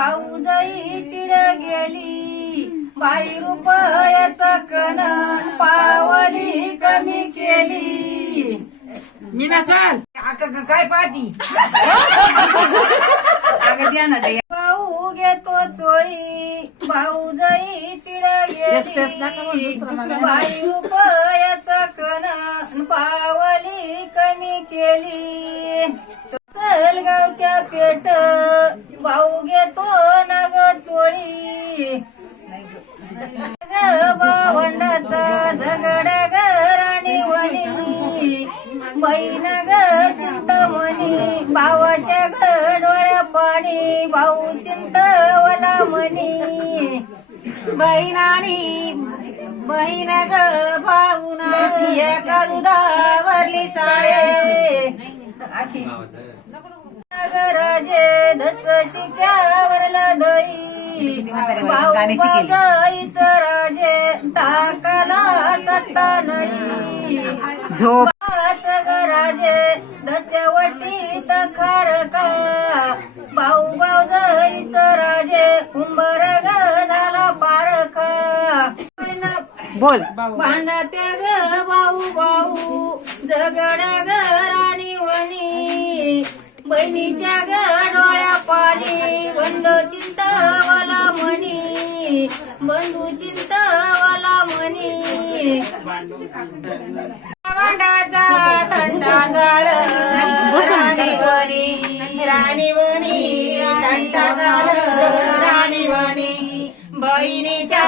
भाऊजाई तिड गेली बाई रुपयाचा कणन पावली कमी केली मी नसाल काय पाहती भाऊ घेतो चोळी भाऊजाई तिड गेली बाई रुपयाचा कणन पावली कमी केली सलगावच्या पेठ भाऊ घेतो नग चोळी भावंडाचा झगडा घराणी वनी बहीण ग चिंतामणी भावाच्या घर डोळ्या पाणी भाऊ चिंतवला म्हणी बहीण ग भाऊना एका दुधावरली साये राजे दस शिक्यावरला दई भाऊबाईच राजे ताकाला सत्ता नाही झोपाच राजे दस्यावटीत खारका भाऊबाईच राजे उंबर ग झाला पारखा बोल भांडते ग भाऊ झगडा घराणी वनी बहिणीच्या ग डोळ्या पाणी बंधू चिंतावाला म्हणी बंधू चिंतावाला म्हणी भांडाचा थंडा झाला राणीवनी थंडा झाला राणीवनी बहिणीच्या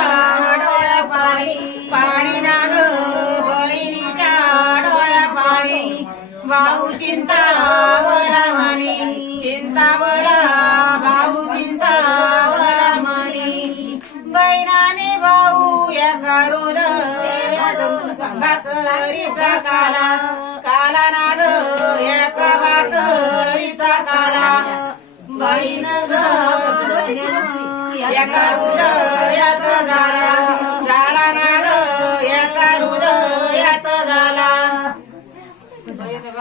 डोळ्या पाणी पाणी नाग बहिणीच्या डोळ्या पाणी भाऊ चिंतावला म्हणी चिंतावला भाऊ चिंतावला म्हणी बहिणाने भाऊ या करून भाकरीचा काला काला नाग एका भाकरीचा काला बहीण ग या करून